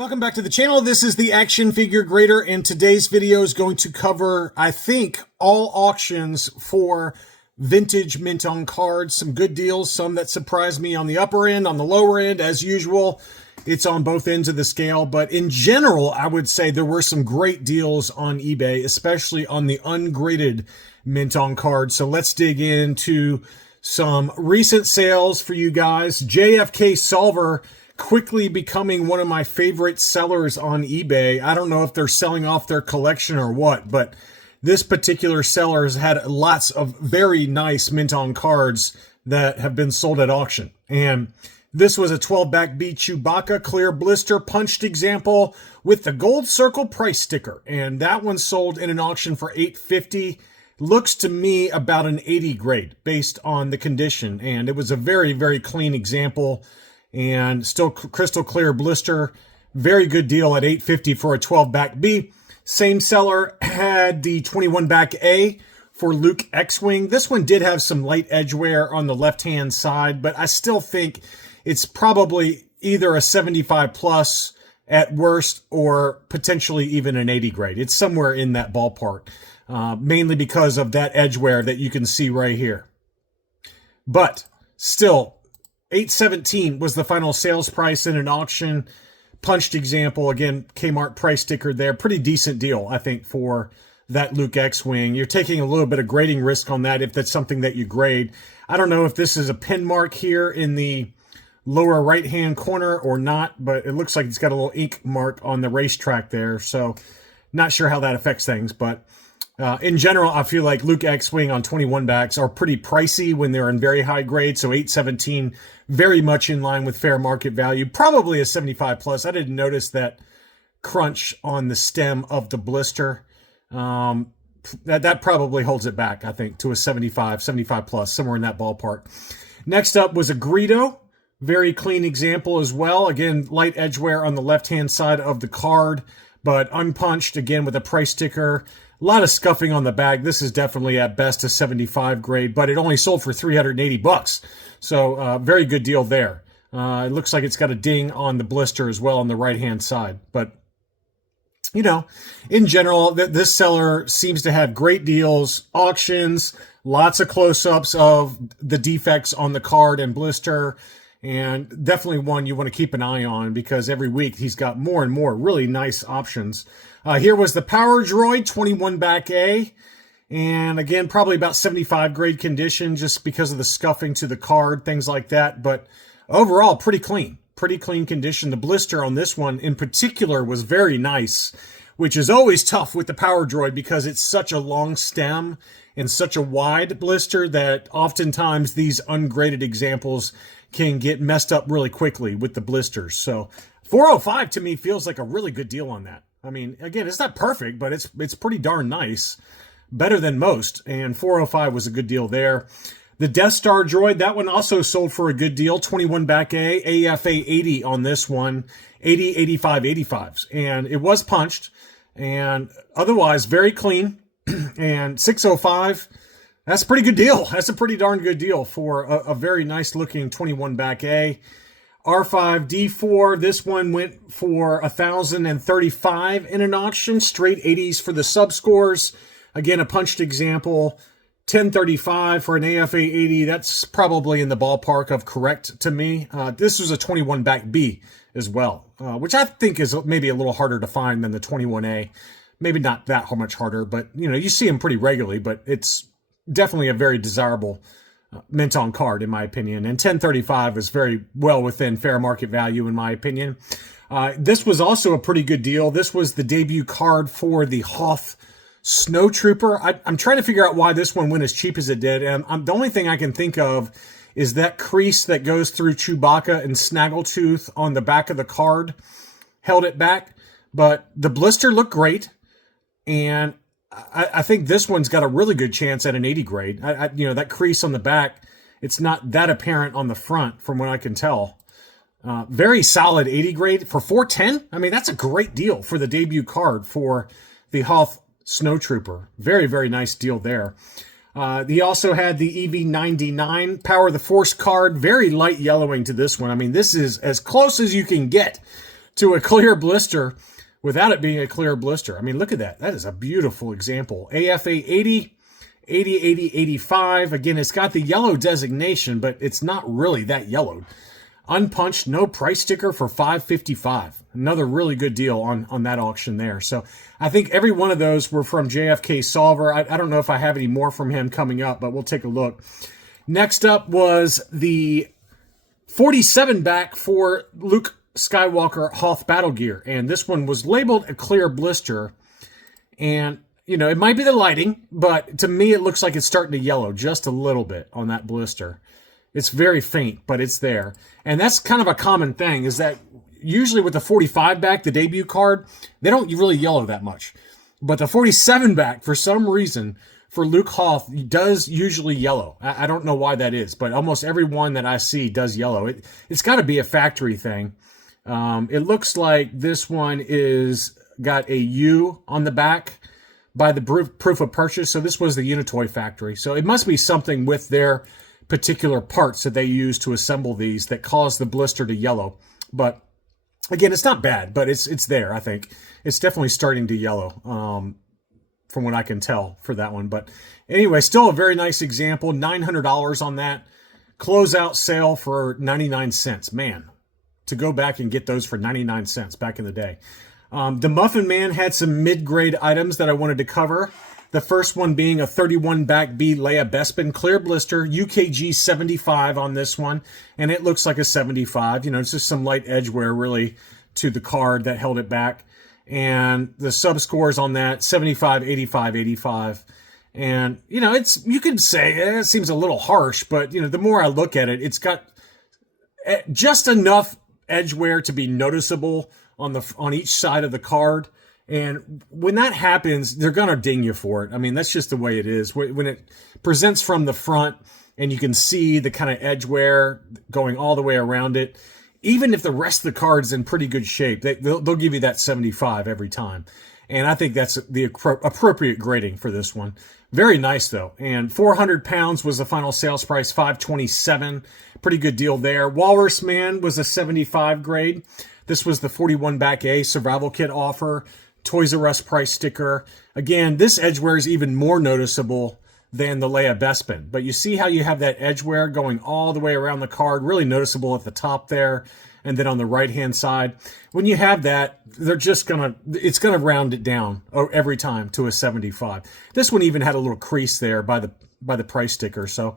Welcome back to the channel. This is the Action Figure Grader, and today's video is going to cover, I think, all auctions for vintage mint on cards. Some good deals, some that surprised me on the upper end, on the lower end. As usual, it's on both ends of the scale, but in general, I would say there were some great deals on eBay, especially on the ungraded mint on cards. So let's dig into some recent sales for you guys. JFK Solver quickly becoming one of my favorite sellers on eBay. I don't know if they're selling off their collection or what, but this particular seller has had lots of very nice mint on cards that have been sold at auction. And this was a 12-back B Chewbacca clear blister punched example with the gold circle price sticker. And that one sold in an auction for $850. Looks to me about an 80 grade based on the condition. And it was a very, very clean example. And still crystal clear blister. Very good deal at $850 for a 12-back B. Same seller had the 21-back A for Luke X-Wing. This one did have some light edge wear on the left-hand side, but I still think it's probably either a 75 plus at worst or potentially even an 80 grade. It's somewhere in that ballpark, mainly because of that edge wear that you can see right here. But still, $817 was the final sales price in an auction. Punched example, again, Kmart price sticker there. Pretty decent deal, I think, for that Luke X-Wing. You're taking a little bit of grading risk on that if that's something that you grade. I don't know if this is a pin mark here in the lower right-hand corner or not, but it looks like it's got a little ink mark on the racetrack there. So not sure how that affects things, but in general, I feel like Luke X-Wing on 21 backs are pretty pricey when they're in very high grade. So $817, very much in line with fair market value. Probably a 75 plus. I didn't notice that crunch on the stem of the blister. That probably holds it back, I think, to a 75 plus, somewhere in that ballpark. Next up was a Greedo. Very clean example as well. Again, light edge wear on the left-hand side of the card, but unpunched, again, with a price sticker. A lot of scuffing on the bag. This is definitely at best a 75 grade, but it only sold for $380. So very good deal there. It looks like it's got a ding on the blister as well on the right-hand side. But, you know, in general, this seller seems to have great deals, auctions, lots of close-ups of the defects on the card and blister, and definitely one you want to keep an eye on because every week he's got more and more really nice options. Here was the Power Droid 21-back A. And again, probably about 75 grade condition just because of the scuffing to the card, things like that. But overall, pretty clean condition. The blister on this one in particular was very nice, which is always tough with the Power Droid because it's such a long stem and such a wide blister that oftentimes these ungraded examples can get messed up really quickly with the blisters. So $405 to me feels like a really good deal on that. I mean, again, it's not perfect, but it's pretty darn nice. Better than most, and $405 was a good deal there. The Death Star droid, that one also sold for a good deal. 21-back A, AFA 80 on this one. 80, 85, 85s. And it was punched, and otherwise very clean. And $605, that's a pretty good deal. That's a pretty darn good deal for a very nice-looking 21-back A. R5D4, this one went for $1,035 in an auction. Straight 80s for the subscores. Again, a punched example. $1,035 for an AFA 80. That's probably in the ballpark of correct to me. This was a 21-back B as well, which I think is maybe a little harder to find than the 21A. Maybe not that much harder, but you know, you see them pretty regularly, but it's definitely a very desirable mint on card, in my opinion. And $1,035 is very well within fair market value, in my opinion. This was also a pretty good deal. This was the debut card for the Hoth Snow Trooper. I'm trying to figure out why this one went as cheap as it did. And the only thing I can think of is that crease that goes through Chewbacca and Snaggletooth on the back of the card held it back. But the blister looked great. And I think this one's got a really good chance at an 80 grade. You know, that crease on the back, it's not that apparent on the front from what I can tell. Very solid 80 grade for $410. I mean, that's a great deal for the debut card for the Hoth Snow Trooper. Very, very nice deal there. He also had the EV99 Power the Force card. Very light yellowing to this one. I mean, this is as close as you can get to a clear blister without it being a clear blister. I mean, look at that. That is a beautiful example. AFA 80, 80, 80, 85. Again, it's got the yellow designation, but it's not really that yellowed. Unpunched, no price sticker for $5.55. Another really good deal on that auction there. So I think every one of those were from JFK Solver. I don't know if I have any more from him coming up, but we'll take a look. Next up was the 47 back for Luke Skywalker Hoth Battle Gear. And this one was labeled a clear blister. And, you know, it might be the lighting, but to me it looks like it's starting to yellow just a little bit on that blister. It's very faint, but it's there. And that's kind of a common thing, is that usually with the 45 back, the debut card, they don't really yellow that much. But the 47 back, for some reason, for Luke Hoth, does usually yellow. I don't know why that is, but almost every one that I see does yellow. It's got to be a factory thing. It looks like this one is got a U on the back by the proof of purchase. So this was the Unitoy factory. So it must be something with their particular parts that they use to assemble these that cause the blister to yellow. But again, it's not bad, but it's there. I think it's definitely starting to yellow from what I can tell for that one. But anyway, still a very nice example. $900 on that closeout sale for 99 cents. Man, to go back and get those for 99 cents back in the day. The Muffin Man had some mid-grade items that I wanted to cover. The first one being a 31 back B Leia Bespin clear blister, UKG 75 on this one, and it looks like a 75. You know, it's just some light edge wear really to the card that held it back. And the sub scores on that, 75, 85, 85. And, you know, you could say it seems a little harsh, but, you know, the more I look at it, it's got just enough edge wear to be noticeable on each side of the card. And when that happens, they're going to ding you for it. I mean, that's just the way it is. When it presents from the front and you can see the kind of edge wear going all the way around it, even if the rest of the card's in pretty good shape, they'll give you that 75 every time. And I think that's the appropriate grading for this one. Very nice, though. And 400 pounds was the final sales price, $527. Pretty good deal there. Walrus Man was a 75 grade. This was the 41 back A survival kit offer. Toys R Us price sticker. Again, this edge wear is even more noticeable than the Leia Bespin. But you see how you have that edge wear going all the way around the card, really noticeable at the top there, and then on the right-hand side. When you have that, it's gonna round it down every time to a 75. This one even had a little crease there by the price sticker. So,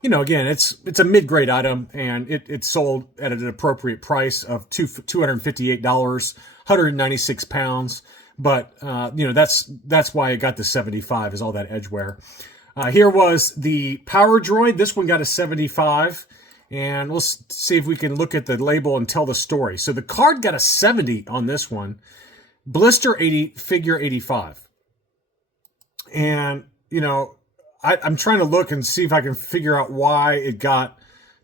you know, again, it's a mid-grade item, and it's sold at an appropriate price of $258, 196 pounds. But, you know, that's why it got the 75, is all that edge wear. Here was the Power Droid. This one got a 75. And let's see if we can look at the label and tell the story. So the card got a 70 on this one. Blister 80, figure 85. And, you know, I'm trying to look and see if I can figure out why it got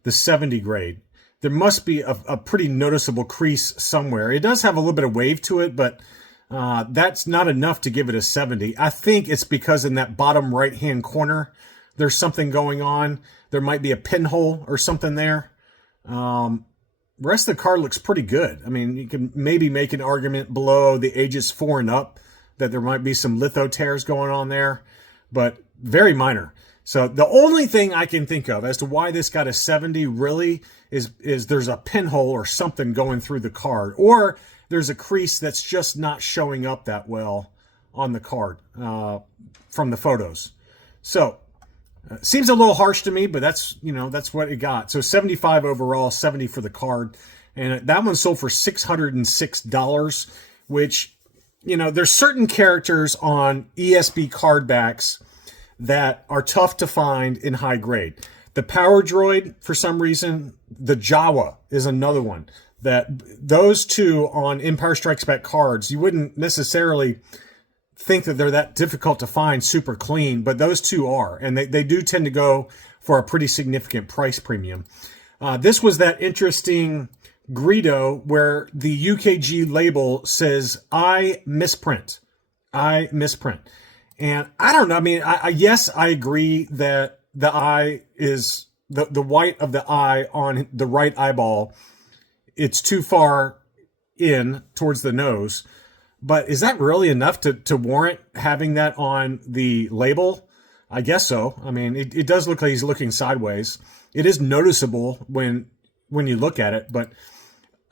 the 70 grade. There must be a pretty noticeable crease somewhere. It does have a little bit of wave to it, but that's not enough to give it a 70. I think it's because in that bottom right-hand corner, there's something going on. There might be a pinhole or something there. The rest of the card looks pretty good. I mean, you can maybe make an argument below the ages 4 and up that there might be some litho tears going on there, but very minor. So the only thing I can think of as to why this got a 70 really is there's a pinhole or something going through the card, or there's a crease that's just not showing up that well on the card from the photos. So seems a little harsh to me, but that's what it got. So 75 overall, 70 for the card. And that one sold for $606, which, you know, there's certain characters on ESB card backs that are tough to find in high grade. The Power Droid, for some reason, the Jawa is another one. That those two on Empire Strikes Back cards, you wouldn't necessarily think that they're that difficult to find super clean, but those two are, and they do tend to go for a pretty significant price premium. This was that interesting Greedo where the UKG label says I misprint. And I don't know, I mean, yes, I agree that the eye is the white of the eye on the right eyeball, it's too far in towards the nose. But is that really enough to warrant having that on the label? I guess so. I mean, it does look like he's looking sideways. It is noticeable when you look at it, but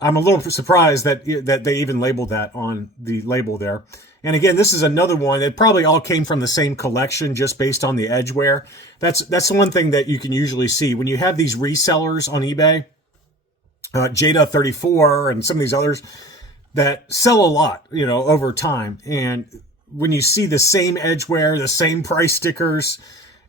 I'm a little surprised that they even labeled that on the label there. And again, this is another one that probably all came from the same collection just based on the edge wear. That's the one thing that you can usually see when you have these resellers on eBay, Jada 34 and some of these others that sell a lot, over time. And when you see the same edge wear, the same price stickers,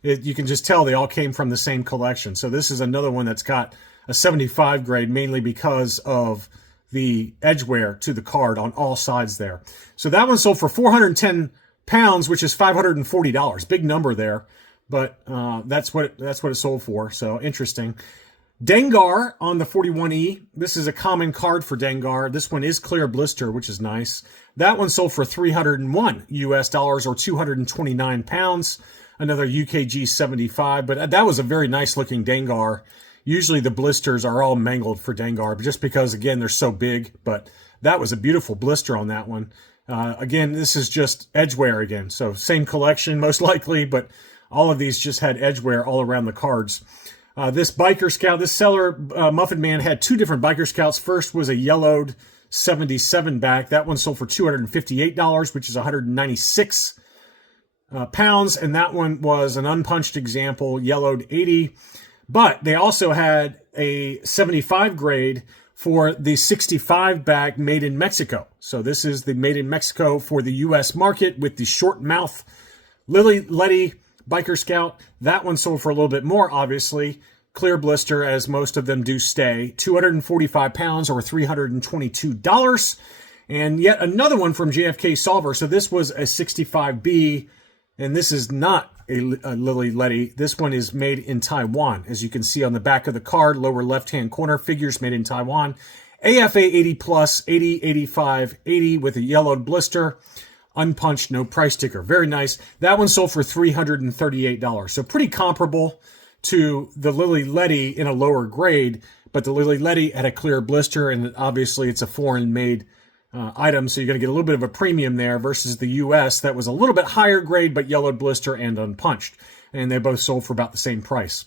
you can just tell they all came from the same collection. So this is another one that's got a 75 grade, mainly because of the edge wear to the card on all sides there. So that one sold for 410 pounds, which is $540. Big number there, but that's what it sold for. So interesting. Dengar on the 41E. This is a common card for Dengar. This one is clear blister, which is nice. That one sold for $301 US dollars or 229 pounds. Another UKG 75, but that was a very nice looking Dengar. Usually the blisters are all mangled for Dengar, just because, again, they're so big. But that was a beautiful blister on that one. Again, this is just edge wear again. So same collection, most likely, but all of these just had edge wear all around the cards. This Biker Scout, this seller, Muffin Man, had two different Biker Scouts. First was a yellowed 77 back. That one sold for $258, which is 196 pounds. And that one was an unpunched example, yellowed 80. But they also had a 75 grade for the 65 back made in Mexico. So this is the made in Mexico for the U.S. market with the short mouth Lily Letty Biker Scout. That one sold for a little bit more, obviously. Clear blister, as most of them do stay. 245 pounds or $322. And yet another one from JFK Solver. So this was a 65B, and this is not a Lily Letty. This one is made in Taiwan. As you can see on the back of the card, lower left-hand corner, figures made in Taiwan. AFA 80 plus, 80, 85, 80 with a yellowed blister. Unpunched, no price sticker. Very nice. That one sold for $338. So pretty comparable to the Lily Letty in a lower grade, but the Lily Letty had a clear blister, and obviously it's a foreign-made item, so you're going to get a little bit of a premium there versus the U.S. that was a little bit higher grade, but yellowed blister and unpunched. And they both sold for about the same price.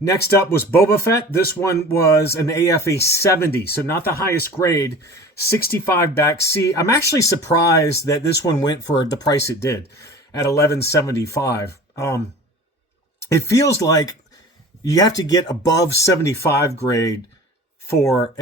Next up was Boba Fett. This one was an AFA 70, so not the highest grade. 65 back C. I'm actually surprised that this one went for the price it did at $11.75. It feels like you have to get above 75 grade for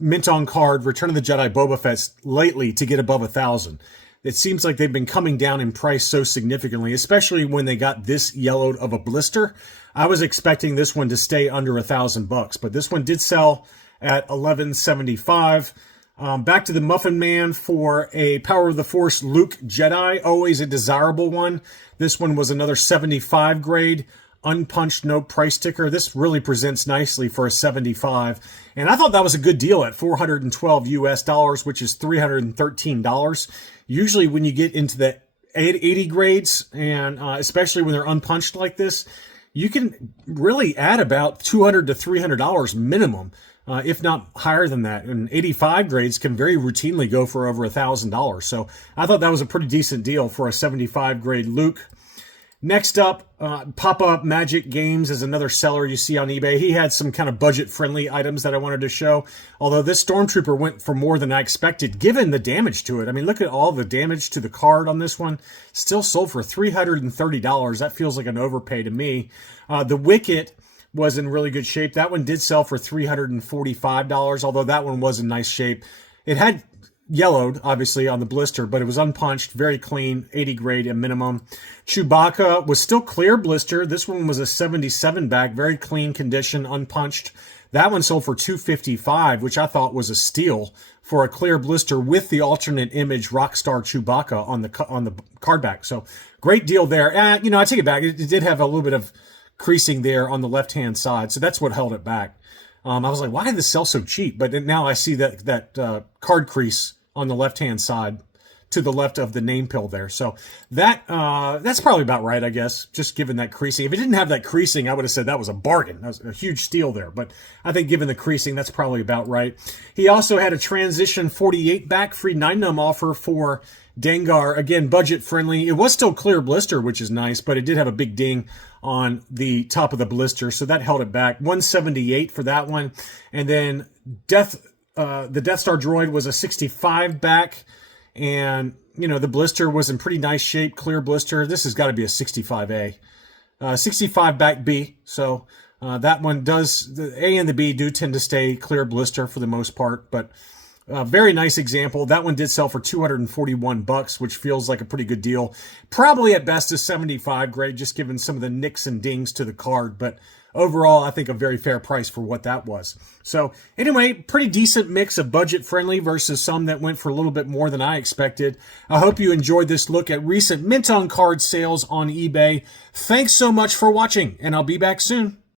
mint on card Return of the Jedi Boba Fett's lately to get above 1,000. It seems like they've been coming down in price so significantly, especially when they got this yellowed of a blister. I was expecting this one to stay under $1,000, but this one did sell at $11.75. Back to the Muffin Man for a Power of the Force Luke Jedi, always a desirable one. This one was another 75 grade. Unpunched, no price sticker. This really presents nicely for a 75. And I thought that was a good deal at $412 US dollars, which is $313. Usually when you get into the 80 grades, and especially when they're unpunched like this, you can really add about $200 to $300 minimum, if not higher than that. And 85 grades can very routinely go for over $1,000. So I thought that was a pretty decent deal for a 75 grade Luke. Next up, Pop-Up Magic Games is another seller you see on eBay. He had some kind of budget-friendly items that I wanted to show, although this Stormtrooper went for more than I expected, given the damage to it. I mean, look at all the damage to the card on this one. Still sold for $330. That feels like an overpay to me. The Wicket was in really good shape. That one did sell for $345, although that one was in nice shape. It had yellowed, obviously, on the blister, but it was unpunched, very clean, 80 grade at minimum. Chewbacca was still clear blister. This one was a 77 back, very clean condition, unpunched. That one sold for $255, which I thought was a steal for a clear blister with the alternate image Rockstar Chewbacca on the card back. So great deal there. I take it back. It did have a little bit of creasing there on the left-hand side, so that's what held it back. I was like, why did this sell so cheap? But now I see that card crease on the left-hand side to the left of the name pill there. So that's probably about right, I guess, just given that creasing. If it didn't have that creasing, I would have said that was a bargain. That was a huge steal there. But I think given the creasing, that's probably about right. He also had a Transition 48 back free 9-num offer for Dengar. Again, budget friendly. It was still clear blister, which is nice, but it did have a big ding on the top of the blister, so that held it back. 178 for that one. And then the Death Star droid was a 65 back, and the blister was in pretty nice shape, clear blister. This has got to be a 65A. 65 back B, so that one does, the A and the B do tend to stay clear blister for the most part, but very nice example. That one did sell for $241, which feels like a pretty good deal. Probably at best a 75 grade, just given some of the nicks and dings to the card, but overall, I think a very fair price for what that was. So anyway, pretty decent mix of budget friendly versus some that went for a little bit more than I expected. I hope you enjoyed this look at recent Mint on Card sales on eBay. Thanks so much for watching, and I'll be back soon.